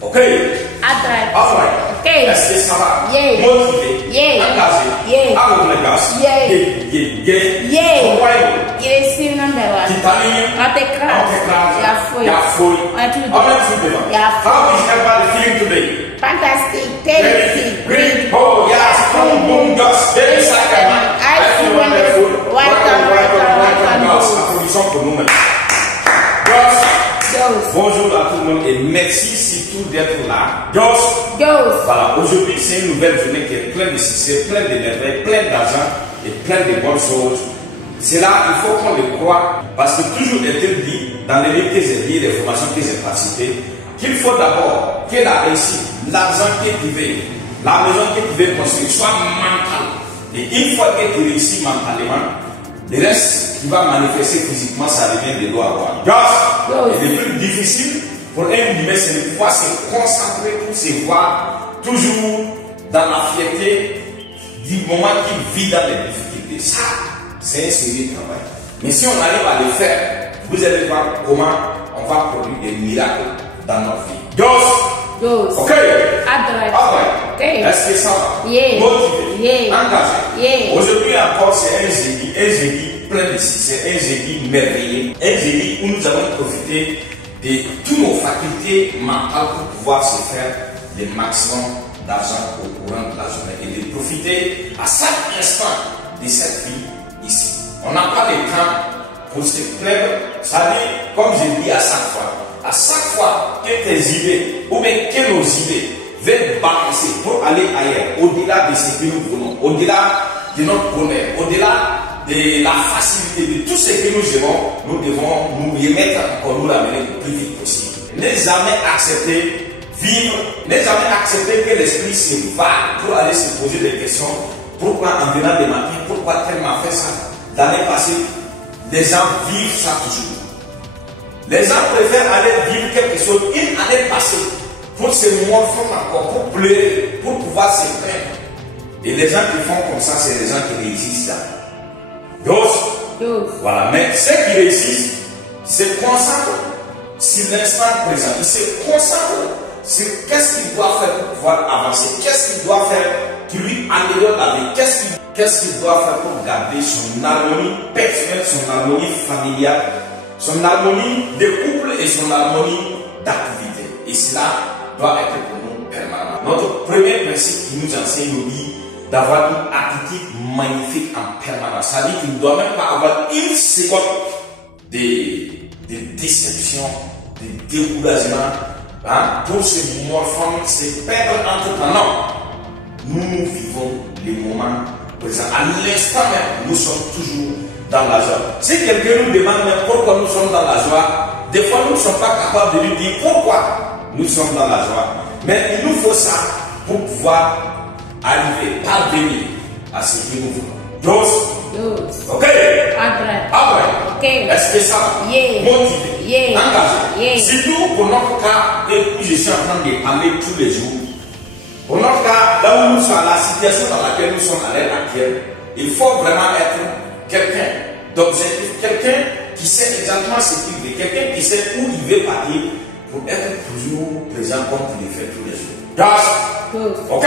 Ok. Alright. Ok. Est-ce que ça va? Yeah. Motivé. Yeah. Engagé. Yeah. Abonné. Yeah. Yeah. Il est sur un débat. Titanium. On t'écrase. Il a fouillé. Il a fouillé. On est tout On est tout devant. Il a How is everybody feeling today? Fantastic. Terrific. Great. Oh yes. Boom, boom, dust. Very excited. I feel wonderful. Welcome. Applaudissons pour nous-mêmes. Bonjour à tout le monde et merci surtout d'être là. Voilà, aujourd'hui c'est une nouvelle journée qui est pleine de succès, pleine de merveilles, pleine d'argent et pleine de bonnes choses. C'est là, il faut qu'on le croie parce que toujours est-il dit dans les livres que j'ai lus, les formations que j'ai participées, qu'il faut d'abord que la réussite, l'argent que tu veux, la maison que tu veux construire soit mentale. Et une fois que tu réussis mentalement, le reste qui va manifester physiquement, ça devient de l'eau à boire. Et le plus difficile pour un humain, c'est de pouvoir se concentrer pour se voir toujours dans la fierté du moment qu'il vit dans les difficultés. Ça, c'est un sérieux travail. Mais si on arrive à le faire, vous allez voir comment on va produire des miracles dans notre vie. Ok. Est-ce que ça va? Motivé, engagé. Aujourd'hui encore, c'est un jeudi plein de succès, un jeudi merveilleux, un jeudi où nous allons profiter de toutes nos facultés mentales pour pouvoir se faire le maximum d'argent au courant de la journée et de profiter à chaque instant de cette vie ici. On n'a pas de temps pour se plaindre, ça dit, comme je dis à chaque fois que tes idées ou bien que nos idées veulent balancer pour aller ailleurs, au-delà de ce que nous voulons, au-delà de notre bonheur, au-delà de la facilité, de tout ce que nous aimons, nous devons nous remettre encore, nous l'amener le plus vite possible. Ne jamais accepter vivre, ne jamais accepter que l'esprit se va pour aller se poser des questions. Pourquoi en venant de ma vie, pourquoi tel m'a fait ça? L'année passée, les gens vivent ça toujours. Les gens préfèrent aller vivre quelque chose une année passée pour se morfondre encore, pour pleurer, pour pouvoir se plaindre. Et les gens qui font comme ça, c'est les gens qui réussissent là. Voilà, mais ceux qui réussissent se concentrent sur l'instant présent. Ils se concentrent sur qu'est-ce qu'il doit faire pour pouvoir avancer, qu'est-ce qu'il doit faire qui lui améliore la vie, qu'est-ce qu'il doit faire pour garder son harmonie personnelle, son harmonie familiale, son harmonie de couple et son harmonie d'activité. Et cela doit être pour nous permanent. Notre premier principe qui nous enseigne nous dit d'avoir une attitude magnifique en permanence. Ça veut dire qu'il ne doit même pas avoir une seconde de déception, de découragement, pour se morfondre, se perdre entre temps. Non, nous vivons les moments présents. À l'instant même, nous sommes toujours dans la joie. Si quelqu'un nous demande même pourquoi nous sommes dans la joie, des fois nous ne sommes pas capables de lui dire pourquoi nous sommes dans la joie. Mais il nous faut ça pour pouvoir arriver, parvenir à ce que nous voulons. Ok. Est-ce que ça va? Motivé, engagé. Surtout pour notre cas, où je suis en train de parler tous les jours. Pour notre cas, là où nous sommes, la situation dans laquelle nous sommes à l'heure actuelle, il faut vraiment être quelqu'un d'objectif, quelqu'un qui sait exactement ce qu'il veut, quelqu'un qui sait où il veut partir pour être toujours présent comme il le fait tous les jours. Ok.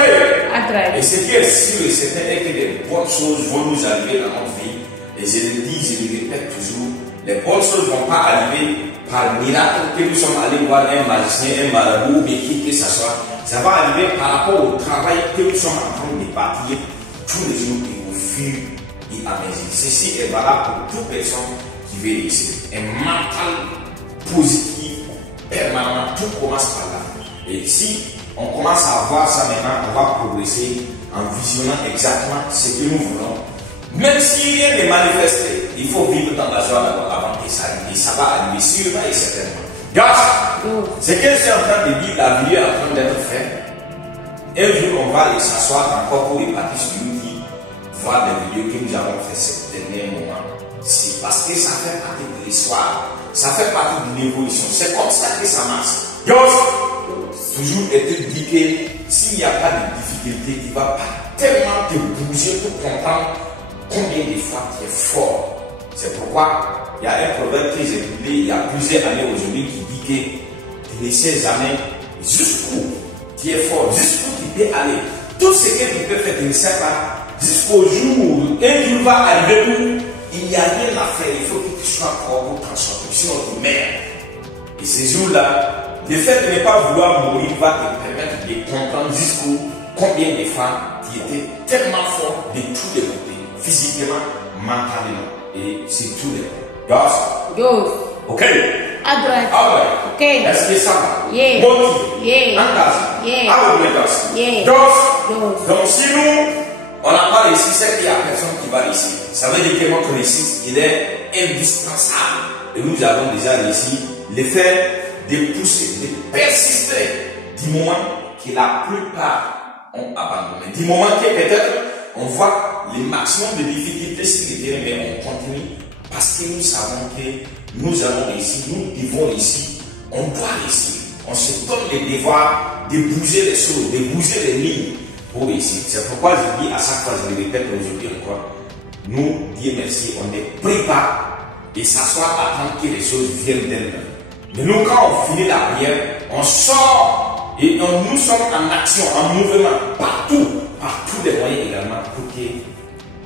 Et ce qui est sûr et certain est que les bonnes choses vont nous arriver dans notre vie. Et je le dis, je le répète toujours, les bonnes choses ne vont pas arriver par miracle que nous sommes allés voir un magicien, un marabout, mais qui que ce soit. Ça va arriver par rapport au travail que nous sommes en train de bâtir tous les jours et au fur et à mesure. Ceci est valable pour toute personne qui veut réussir. Un mental positif, permanent, tout commence par là. Et si on commence à voir ça maintenant, on va progresser en visionnant exactement ce que nous voulons. Même si rien n'est manifesté, il faut vivre dans la joie avant que ça arrive. Et ça va arriver sûrement et certainement. Ce que je suis en train de dire, la vidéo est en train d'être faite. Un jour, on va aller s'asseoir encore pour répartir sur YouTube, voir les vidéos que nous avons fait ces derniers moments. C'est parce que ça fait partie de l'histoire, ça fait partie de l'évolution. C'est comme ça que ça marche. Toujours est-il dit que s'il n'y a pas de difficulté, tu ne vas pas tellement te bouger pour comprendre combien de fois tu es fort. C'est pourquoi il y a un proverbe que j'ai publié il y a plusieurs années aujourd'hui qui dit que tu ne sais jamais jusqu'où tu es fort, jusqu'où tu peux aller. Tout ce que tu peux faire, tu ne sais pas. Jusqu'au jour où un jour va arriver où il n'y a rien à faire. Il faut que tu sois fort pour t'en sortir. Sinon tu meurs. Et ces jours-là, le fait de ne pas vouloir mourir va te permettre de comprendre jusqu'où combien de femmes qui étaient tellement fortes de tous les côtés, physiquement, mentalement et sur tous les points. Dos. Ok. À droite. Ok. Est-ce que ça va? Yeah. Motivé. Yeah. Engagé. Yeah. Avec Yeah. Dos. Dos. Donc si nous, on n'a pas réussi, c'est qu'il n'y a personne qui va réussir. Ça veut dire que notre réussite, il est indispensable. Et nous avons déjà réussi le fait de pousser, de persister du moment que la plupart ont abandonné. Du moment que peut-être on voit le maximum de difficultés sur le terrain, mais on continue parce que nous savons que nous avons réussi, nous devons réussir, on doit réussir. On se donne le devoir de bouger les choses, de bouger les lignes pour réussir. C'est pourquoi je dis à chaque fois, je le répète aujourd'hui encore, nous, Dieu merci, on ne prie pas et s'asseoir à attendre que les choses viennent d'elles-mêmes. Mais nous, quand on finit la prière, on sort et nous sommes en action, en mouvement, partout, par tous les moyens également, pour que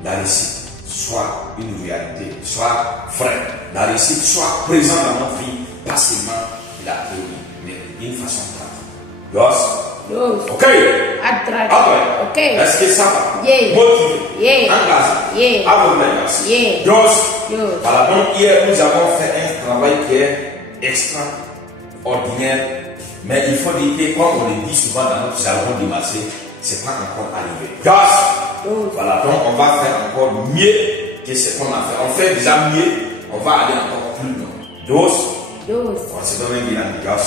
la réussite soit une réalité, soit vraie, la réussite soit présente dans notre vie, pas seulement la théorie, mais d'une façon pratique. Ok. Ok. Est-ce que ça va? Yeah. Motivé. Yeah. Engagé. Yeah. Yeah. Voilà, donc hier nous avons fait un travail qui est extraordinaire, mais il faut dire que comme on le dit souvent dans notre jargon du marché, c'est pas encore arrivé. Voilà, donc on va faire encore mieux que ce qu'on a fait. On fait déjà mieux, on va aller encore plus loin. On se donne un bilan.